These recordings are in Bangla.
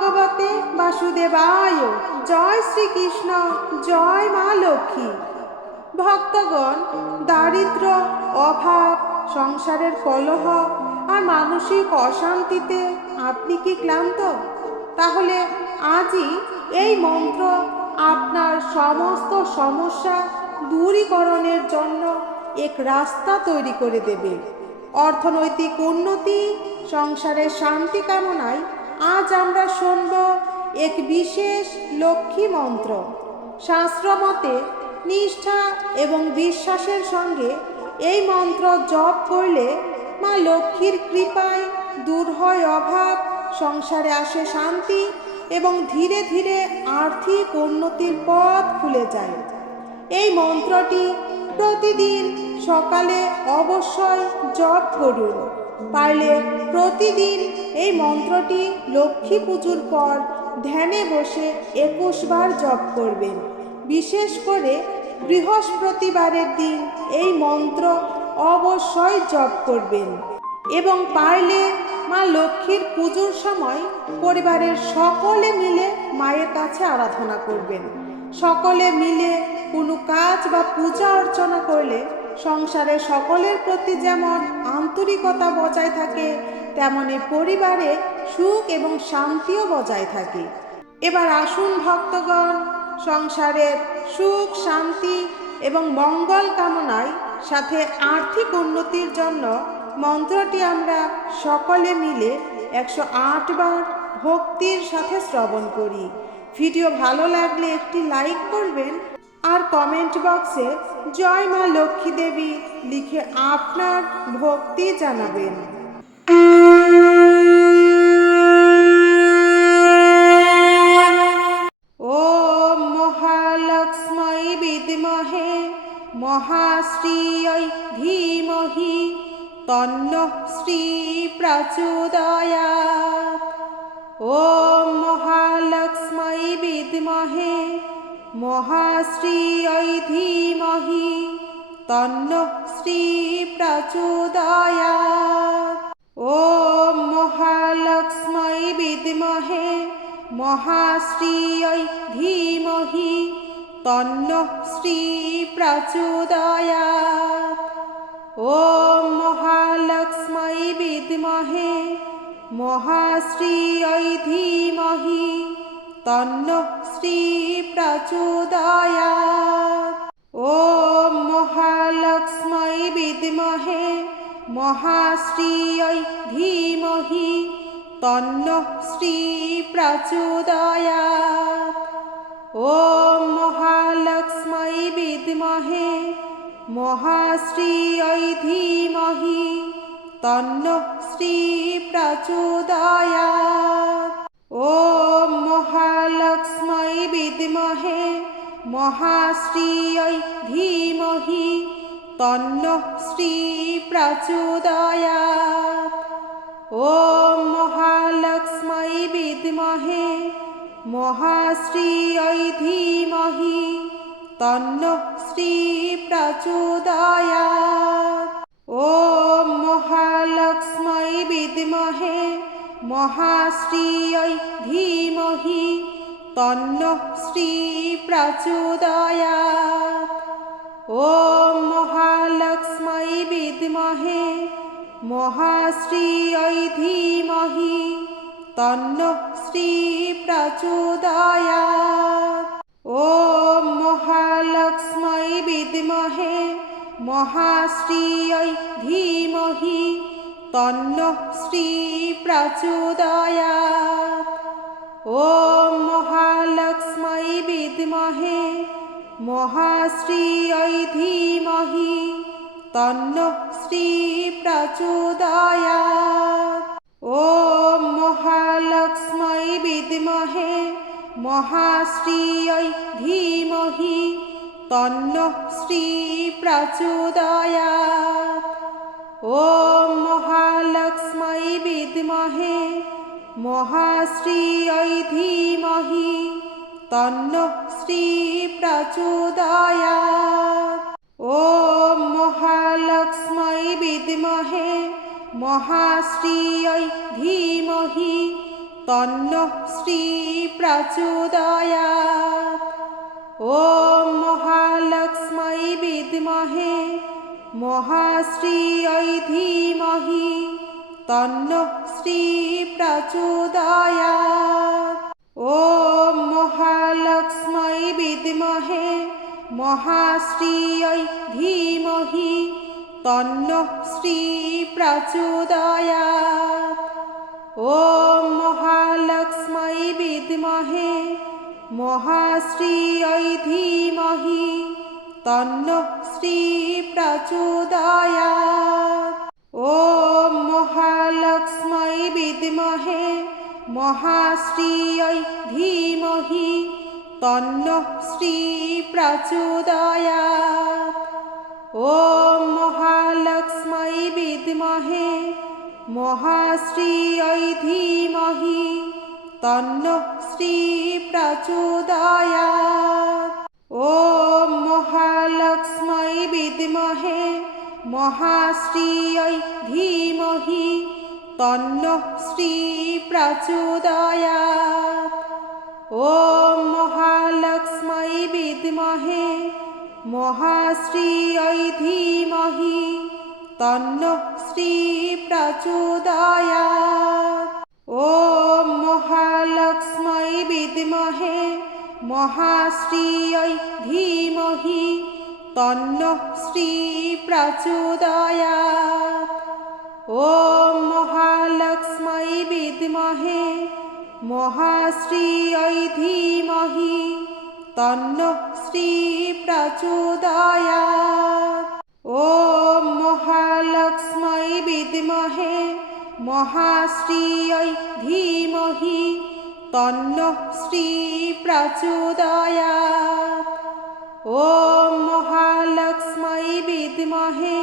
ভগবতে বাসুদেবায়। জয় শ্রীকৃষ্ণ, জয় মা লক্ষ্মী। ভক্তগণ, দারিদ্র, অভাব, সংসারের কলহ আর মানসিক অশান্তিতে আপনি কি ক্লান্ত? তাহলে আজই এই মন্ত্র আপনার সমস্ত সমস্যা দূরীকরণের জন্য এক রাস্তা তৈরি করে দেবে। অর্থনৈতিক উন্নতি, সংসারের শান্তি কামনায় আজ আমরা শুনব এক বিশেষ লক্ষ্মী মন্ত্র। শাস্ত্রমতে নিষ্ঠা এবং বিশ্বাসের সঙ্গে এই মন্ত্র জপ করলে মা লক্ষ্মীর কৃপায় দূর হয় অভাব, সংসারে আসে শান্তি এবং ধীরে ধীরে আর্থিক উন্নতির পথ খুলে যায়। এই মন্ত্রটি প্রতিদিন সকালে অবশ্যই জপ করুন। পারলে প্রতিদিন এই মন্ত্রটি লক্ষ্মী পুজোর পর ধ্যানে বসে একুশ বার জপ করবেন। বিশেষ করে বৃহস্পতিবারের দিন এই মন্ত্র অবশ্যই জপ করবেন এবং পারলে মা লক্ষ্মীর পুজোর সময় পরিবারের সকলে মিলে মায়ের কাছে আরাধনা করবেন। সকলে মিলে কোনো কাজ বা পূজা অর্চনা করলে সংসারে সকলের প্রতি যেমন আন্তরিকতা বজায় থাকে তেমনি পরিবারে সুখ এবং শান্তিও বজায় থাকে। এবার আসুন ভক্তগণ, সংসারের সুখ, শান্তি এবং মঙ্গল কামনায় সাথে আর্থিক উন্নতির জন্য মন্ত্রটি আমরা সকলে মিলে একশো আট বার ভক্তির সাথে শ্রবণ করি। ভিডিও ভালো লাগলে একটি লাইক করবেন আর কমেন্ট বক্সে জয় মা লক্ষ্মী দেবী লিখে আপনার ভক্তি জানাবেন। তন্ন শ্রীপ্রচোদয়া ॐ মহালক্ষ্মী বিদ্মহে মহাশ্রীয়ৈ ধীমহি তন্ন শ্রীপ্রচোদয়া ॐ মহালক্ষ্মী বিদ্মহে মহাশ্রীয়ৈ ধীমহি তন্ন শ্রীপ্রচোদয়া ॐ महालक्ष्मै विद्महे महाश्रियै धीमहि तन्नः श्री प्रचोदयात् ॐ महालक्ष्मै विद्महे महाश्रियै धीमहि तन्नः श्री प्रचोदयात् ॐ महालक्ष्मै विद्महे মহাশ্রীয় ধীমহি, তন্ন শ্রী প্রচোদয়া। ওম মহালক্ষ্মী বিদ্মহে মহাশ্রীয় ধীমহি, তন্ন শ্রী প্রচোদয়া। ওম মহালক্ষ্মী বিদ্মহে মহাশ্রীয় ধীমহি তন্ন শ্রীপ্রচোদয়া ॐ মহালক্ষ্মৈ বিদ্মহে, মহাশ্রিয়ৈ ধীমহি, তন্ন শ্রীপ্রচোদয়া ॐ মহালক্ষ্মৈ বিদ্মহে, মহাশ্রিয়ৈ ধীমহি, তন্ন শ্রীপ্রচোদয়া ॐ महालक्ष्मै विद्महे महाश्रियै धीमहि तन्नः श्री प्रचोदयात् ॐ महालक्ष्मै विद्महे महाश्रियै धीमहि तन्नः श्री प्रचोदयात् ॐ महालक्ष्मै विद्महे মহাশ্রিয়ৈ ধীমহি, তন্ন শ্রীপ্রচোদয়াৎ ॐ মহালক্ষ্মী বিদ্মহে, মহাশ্রিয়ৈ ধীমহি, তন্ন শ্রীপ্রচোদয়াৎ ॐ মহালক্ষ্মী বিদ্মহে, মহাশ্রিয়ৈ ধীমহি তন্ন শ্রীপ্রাচোদয়া ॐ মহালক্ষ্মী বিদ্মহে মহাশ্রীয়ৈ ধীমহি তন্ন শ্রীপ্রচোদয়া ॐ মহালক্ষ্মী বিদ্মহে মহাশ্রীয়ৈ ধীমহি তন্ন শ্রীপ্রচোদয়া ॐ महालक्ष्मै विद्महे महाश्रियै धीमहि तन्नो श्री प्रचोदयात् ॐ महालक्ष्मै विद्महे महाश्रियै धीमहि तन्नो श्री प्रचोदयात् ॐ महालक्ष्मै विद्महे মহাশ্রীয় ধীমহি, তন্ন শ্রী প্রচোদয়া। ওম মহালক্ষ্মী বিদ্মহে মহাশ্রীয় ধীমহি, তন্ন শ্রী প্রচোদয়া। ওম মহালক্ষ্মী বিদ্মহে মহাশ্রীয় ধীমহি, তন্ন স্বস্তি প্রচোদয়া ॐ মহালক্ষ্মৈ বিদ্মহে, মহাশ্রিয়ৈ ধীমহি, তন্ন শ্রী প্রচোদয়াৎ ॐ মহালক্ষ্মৈ বিদ্মহে, মহাশ্রিয়ৈ ধীমহি, তন্ন শ্রী প্রচোদয়াৎ ॐ महालक्ष्मै विद्महे महाश्रियै धीमहि तन्नः श्रीप्रचोदयात् ॐ महालक्ष्मै विद्महे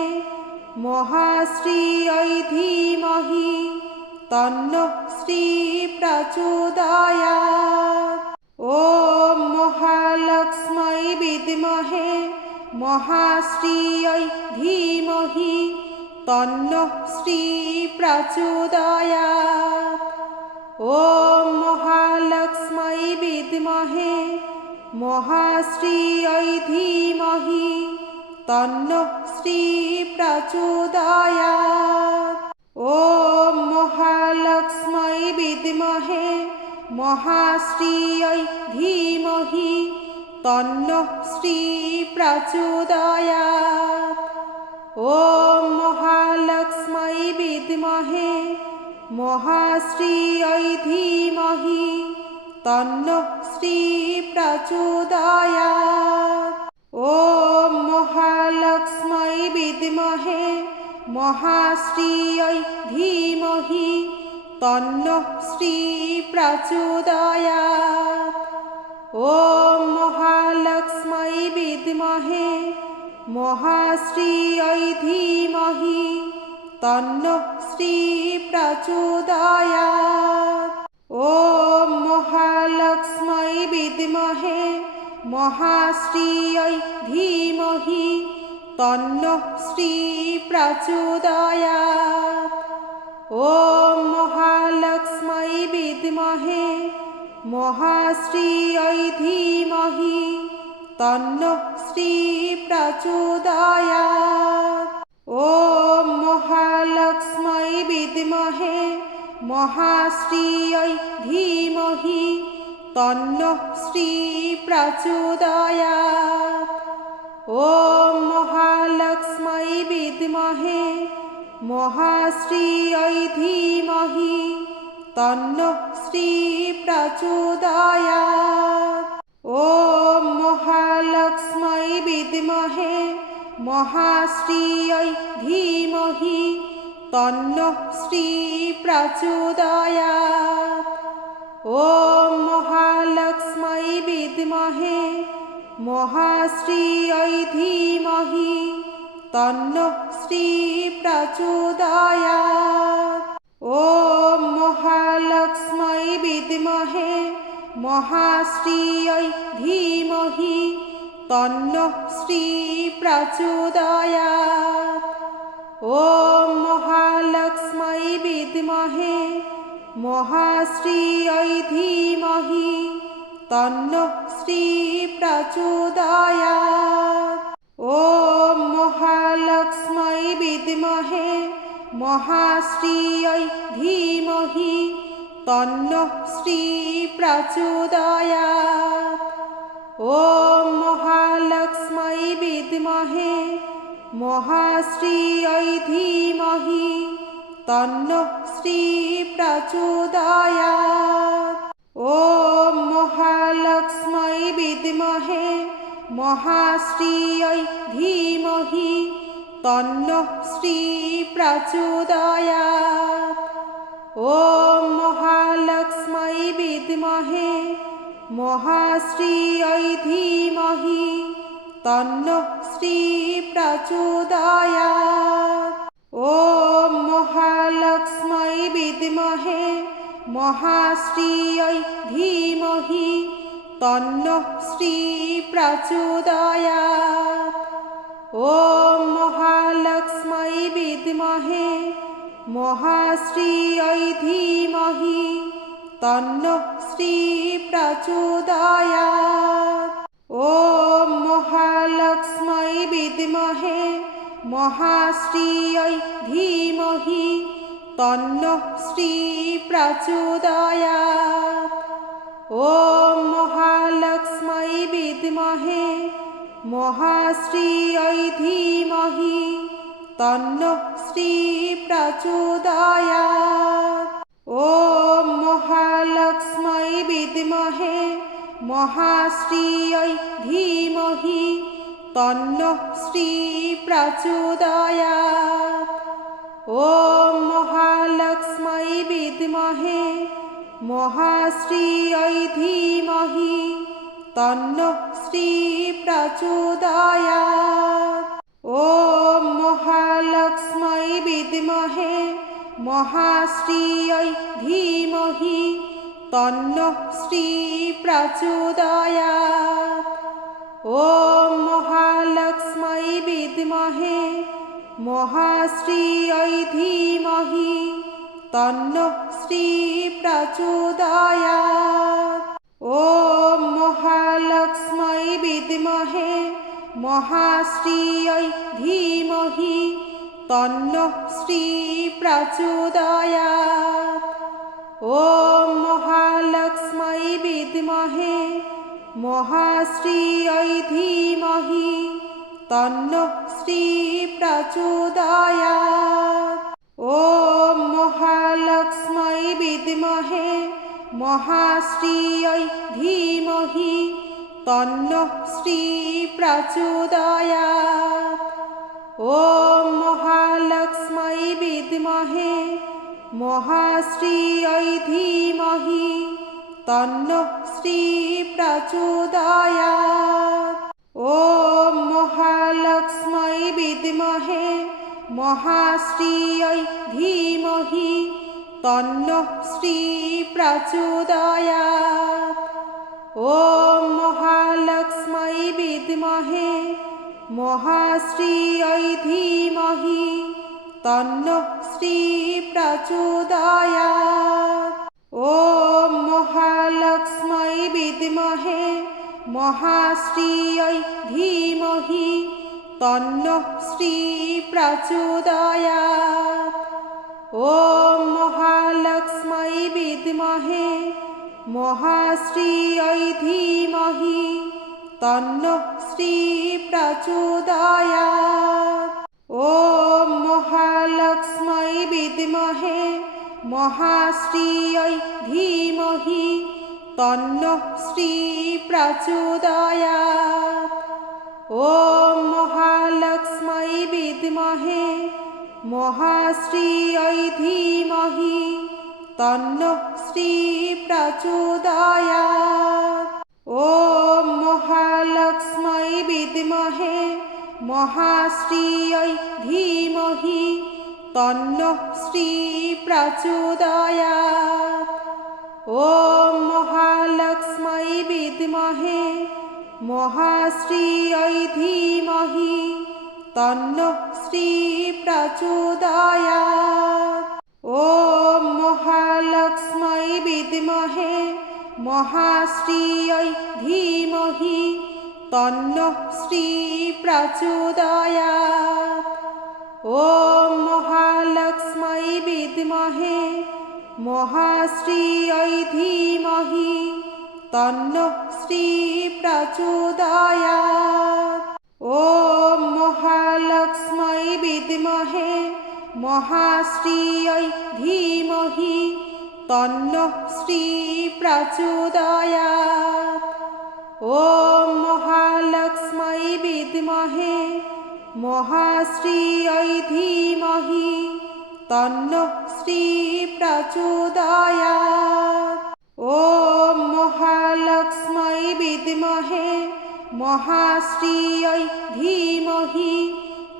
महाश्रियै धीमहि तन्नः श्रीप्रचोदयात् ॐ महालक्ष्मै विद्महे মহাশ্রিয়ৈ ধীমহি, তন্ন শ্রীপ্রচোদয়াৎ ॐ মহালক্ষ্মী বিদ্মহে, মহাশ্রিয়ৈ ধীমহি, তন্ন শ্রীপ্রচোদয়াৎ ॐ মহালক্ষ্মী বিদ্মহে, মহাশ্রিয়ৈ ধীমহি তন্ন শ্রীপ্রাচোদয়া ॐ महालक्ष्मै विद्महे महाश्रियै धीमहि तन्नो श्रीप्रचोदयात् ॐ महालक्ष्मै विद्महे महाश्रियै धीमहि तन्नो श्रीप्रचोदयात् ॐ महालक्ष्मै विद्महे महाश्रियै धीमहि तन्नो श्रीप्रचोदया ॐ महालक्ष्मै विद्महे महाश्रियै धीमहि তন্ন শ্রী ॐ ও विद्महे মহাশ্রীয় ধীমহি, তন্ন শ্রী প্রচোদয়া। ওম মহালক্ষ্মী বিদ্মহে মহাশ্রীয় ধীমহি, তন্ন শ্রী প্রচোদয়া। ওম মহালক্ষ্মী বিদ্মহে মহাশ্রীয় ধীমহি তন্ন শ্রীপ্রচোদয়া ॐ মহালক্ষ্মৈ বিদ্মহে, মহাশ্রিয়ৈ ধীমহি, তন্ন শ্রীপ্রচোদয়া ॐ মহালক্ষ্মৈ বিদ্মহে, মহাশ্রিয়ৈ ধীমহি, তন্ন শ্রীপ্রচোদয়া ॐ বিদ্মহে মহাশ্রীয় ধীমহি তন্ন শ্রী প্রচোদয়াৎ ॐ মহালক্ষ্মী বিদ্মহে মহাশ্রীয় ধীমহি তন্ন শ্রী প্রচোদয়াৎ ॐ মহালক্ষ্মী বিদ্মহে মহাশ্রীয় ধীমহি তন্ন শ্রীপ্রচোদয়া ॐ মহালক্ষ্মী বিদ্মহে মহাশ্রীয়ৈ ধীমহি তন্ন শ্রীপ্রচোদয়া ॐ মহালক্ষ্মী বিদ্মহে মহাশ্রীয়ৈ ধীমহি তন্ন শ্রীপ্রচোদয়া ॐ বিদ্মহে মহাশ্রীয় ধীমহি তন্ন শ্রী প্রচোদয়া ওম মহালক্ষ্মী বিদ্মহে মহাশ্রীয় ধীমহি তন্ন শ্রী প্রচোদয়া ওম মহালক্ষ্মী বিদ্মহে মহাশ্রীয় ধীমহি তন্ন শ্রী প্রচুদয়া ওম মহালক্ষ্মী বিদ্মহে, মহাশ্রীয় ধীমহি, তন্ন শ্রী প্রচুদয়া ওম মহালক্ষ্মী বিদ্মহে, মহাশ্রীয় ধীমহি, তন্ন শ্রী প্রচুদয়া ॐ महालक्ष्मै विद्महे महाश्रियै धीमहि तन्नः श्री प्रचोदयात् ॐ महालक्ष्मै विद्महे महाश्रियै धीमहि तन्नः श्री प्रचोदयात् ॐ महालक्ष्मै विद्महे মহাশ্রিয়ৈ ধীমহি, তন্ন শ্রীপ্রচোদয়াৎ ॐ মহালক্ষ্মৈ বিদ্মহে, মহাশ্রিয়ৈ ধীমহি, তন্ন শ্রীপ্রচোদয়াৎ ॐ মহালক্ষ্মৈ বিদ্মহে, মহাশ্রিয়ৈ ধীমহি তন্ন শ্রীপ্রচোদয়াৎ ॐ মহালক্ষ্মী বিদ্মহে মহাশ্রীয়ৈ ধীমহি তন্ন শ্রীপ্রচোদয়াৎ ॐ মহালক্ষ্মী বিদ্মহে মহাশ্রীয়ৈ ধীমহি তন্ন শ্রীপ্রচোদয়াৎ ॐ महालक्ष्मै विद्महे महाश्रियै धीमहि तन्नः श्रीप्रचोदयात् ॐ महालक्ष्मै विद्महे महाश्रियै धीमहि তন্নঃ শ্রী প্রচোদয়াৎ ॐ মহালক্ষ্মী বিদ্মহে মহাশ্রীয় ধীমহি, তন্ন শ্রী প্রচোদয়া ওম মহালক্ষ্মী বিদ্মহে মহাশ্রীয় ধীমহি, তন্ন শ্রী প্রচোদয়া ওম মহালক্ষ্মী বিদ্মহে মহাশ্রীয় ধীমহি, তন্ন श्रीप्रचोदया ॐ महालक्ष्मै विद्महे महाश्रियै धीमहि तन्नः श्रीप्रचोदयात् ॐ महालक्ष्मै विद्महे মহাশ্রীয় ধীমহি তন্ন শ্রী প্রচোদয়া মহে মহাশ্রিয় ধীমহি, তন্ন শ্রী প্রচোদয়া ॐ মহালক্ষ্মী বিদ্মহে মহাশ্রিয় ধীমহি, তন্ন শ্রী প্রচোদয়া ॐ মহালক্ষ্মী বিদ্মহে মহাশ্রিয় ধীমহি তন্ন শ্রীপ্রাচোদয়াৎ ॐ মহালক্ষ্মৈ বিদ্মহে মহাশ্রীয়ৈ ধীমহি, তন্ন শ্রীপ্রচোদয়াৎ ॐ মহালক্ষ্মৈ বিদ্মহে মহাশ্রীয়ৈ ধীমহি, তন্ন শ্রীপ্রচোদয়াৎ ॐ महालक्ष्मै विद्महे महाश्रियै धीमहि तन्नो श्रीप्रचोदया ॐ महालक्ष्मै विद्महे মহাশ্রীয় ধীমহি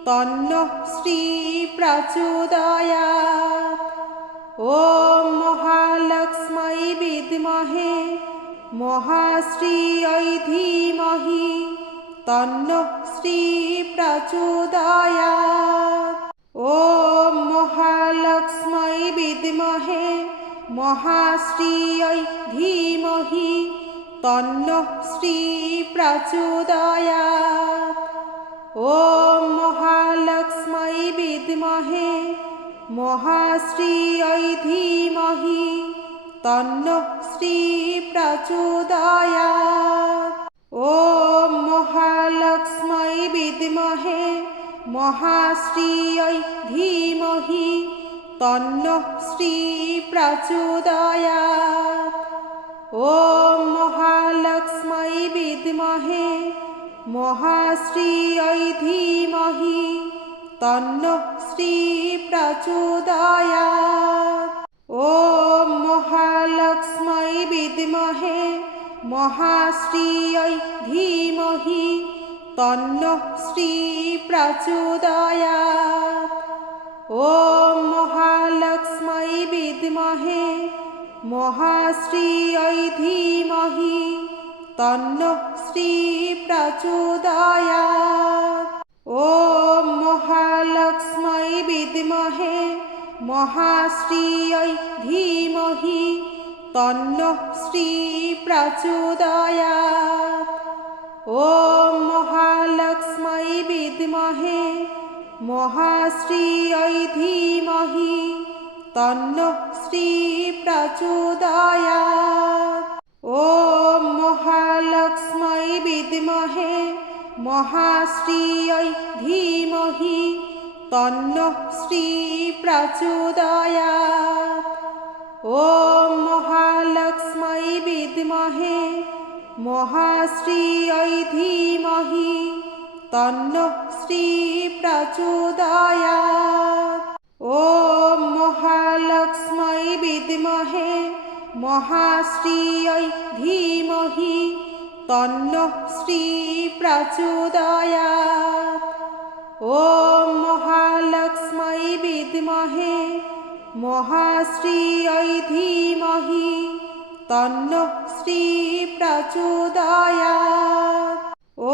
তন্ন শ্রী প্রচোদয়া ও মহালক্ষ্মী বিদ্মহে মহাশ্রীয়ধীমহি তন্ন শ্রী প্রচোদয়া। ওম মহালক্ষ্মী বিদ্মহে মহাশ্রীয় ধীমহি তন্ন শ্রী প্রচোদয়া। ওম মহালক্ষ্মী বিদ্মহে মহাশ্রীয় ধীমহি তন্ন শ্রীপ্রচোদয়া ॐ মহালক্ষ্মৈ বিদ্মহে মহাশ্রীয়ৈ ধীমহি, তন্ন শ্রীপ্রচোদয়া ॐ মহালক্ষ্মৈ বিদ্মহে মহাশ্রীয়ৈ ধীমহি, তন্ন শ্রীপ্রচোদয়া ॐ महालक्ष्मै विद्महे महाश्रियै धीमहि तन्नः श्रीप्रचोदयात् ॐ महालक्ष्मै विद्महे महाश्रियै धीमहि तन्नः श्रीप्रचोदयात् ॐ महालक्ष्मै विद्महे মহাশ্রিয়ৈ ধীমহি তন্ন শ্রীপ্রচোদয়াৎ। ॐ মহালক্ষ্মৈ বিদ্মহে মহাশ্রিয়ৈ ধীমহি তন্ন শ্রীপ্রচোদয়াৎ। ॐ মহালক্ষ্মৈ বিদ্মহে মহাশ্রিয়ৈ ধীমহি তন্ন শ্রীপ্রাচোদয়াৎ ॐ মহালক্ষ্মী বিদ্মহে মহাশ্রীয়ৈ ধীমহি, তন্ন শ্রীপ্রচোদয়াৎ ॐ মহালক্ষ্মী বিদ্মহে মহাশ্রীয়ৈ ধীমহি, তন্ন শ্রীপ্রচোদয়াৎ ॐ महालक्ष्मै विद्महे महाश्रियै धीमहि तन्नो श्रीप्रचोदया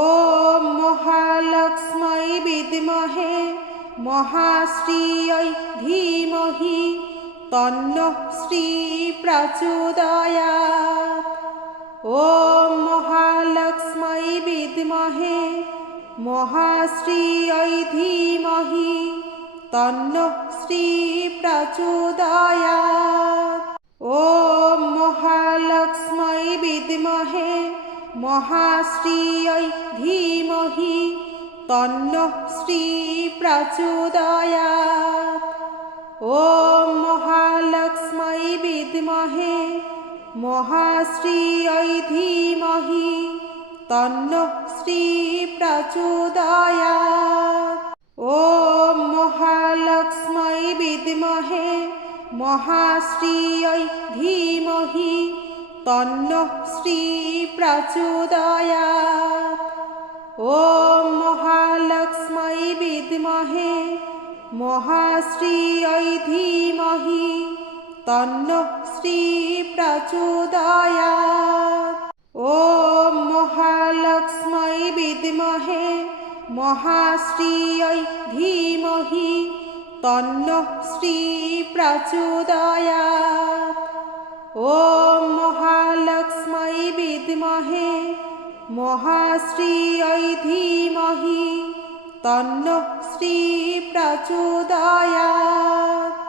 ॐ महालक्ष्मै विद्महे महाश्रियै धीमहि তন্ন শ্রী ॐ ও विद्महे মহাশ্রীয় ধীমহি তন্ন শ্রী প্রচোদয়া। ওম মহালক্ষ্মী বিদ্মহে মহাশ্রীয় ধীমহি তন্ন শ্রী প্রচোদয়া। ওম মহালক্ষ্মী বিদ্মহে মহাশ্রীয় ধীমহি তন্ন শ্রীপ্রচোদয়া ॐ মহালক্ষ্মৈ বিদ্মহে মহাশ্রীয়ৈ ধীমহি, তন্ন শ্রীপ্রচোদয়া ॐ মহালক্ষ্মৈ বিদ্মহে মহাশ্রীয়ৈ ধীমহি, তন্ন শ্রীপ্রচোদয়া ॐ মহালক্ষ্मै বিদ্মহে মহাশ্রিयै ধীমহি, তন্ন শ্রী প্রচোদয়াৎ ওম মহালক্ষ্মী বিদ্মহে, মহাশ্রীয় ধীমহি, তন্ন শ্রী প্রচোদয়াৎ